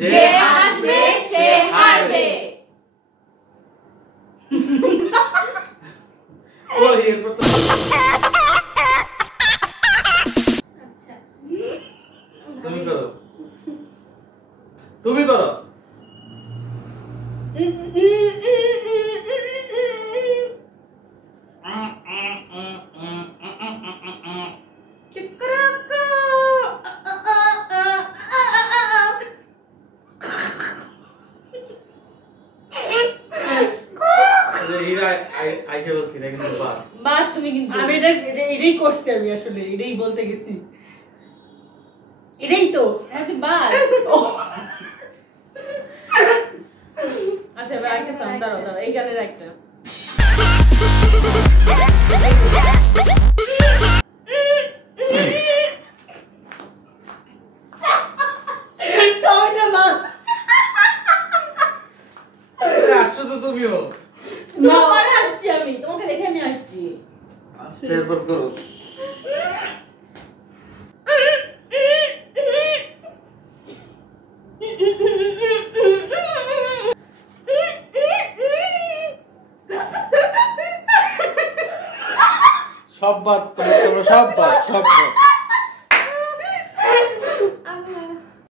যে হাসবে সে হারবে। ওই এরপর তো আচ্ছা তুমি করো, তুমি করো। আইসা বলছি না কিন্তু বাদ তুমি কিন্তু আমি এটাই করছি, আমি আসলে এটাই বলতে গেছি, এটাই তো হ্যাপি বাদ। আচ্ছা এবার একটা সাউন্ড দাও দাও, এই গানের একটা টমেটো মাছ। আসছো তো তুমিও। তোমার আসছি আমি, তোমাকে দেখে আমি আসছি। আচ্ছা এরপর করো। সব বাদ, তোমরা সব বাদ, সব বাদ।